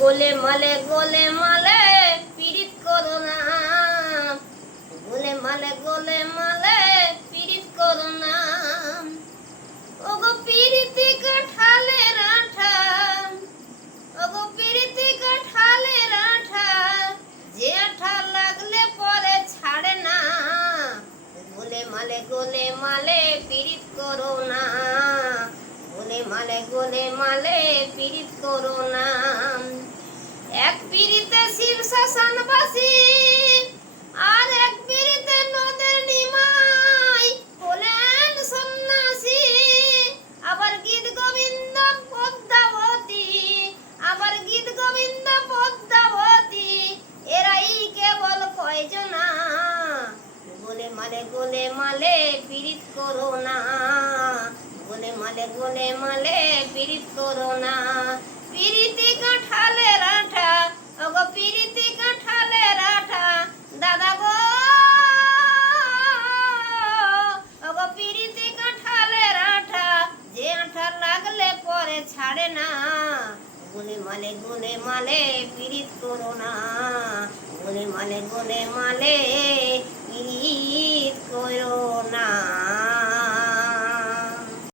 গোলে মালে গোলে মালে, পীড়িত করো না। গোলে মালে গোলে মালে, পীড়িত করো না। ওগো পীড়িতি কাঠালে রাঠা ওগো পীড়িতি কাঠালে রাঠা যে আঠা লাগলে পরে ছাড়ে না। গোলে মালে গোলে মালে, পীড়িত করো না। গোলে মালে গোলে মালে, পীড়িত করো না। এক পীড়িতে শিব শাসনবাসী আর এক পীড়িতে নদের নিমাই হলেন সন্ন্যাসী। আবার গীত গোবিন্দ পদ্মাবতী, আবার গীত গোবিন্দ পদ্মাবতী, এরাই কেবল কয়জনা। গোলে মালে গোলে মালে পীড়িত করো না গোলে মালে গোলে মালে পীড়িত করো না ছাড়ে না। গুনে মালে গুনে মালে পীড়িত করো না। গুনে মালে গুনে মালে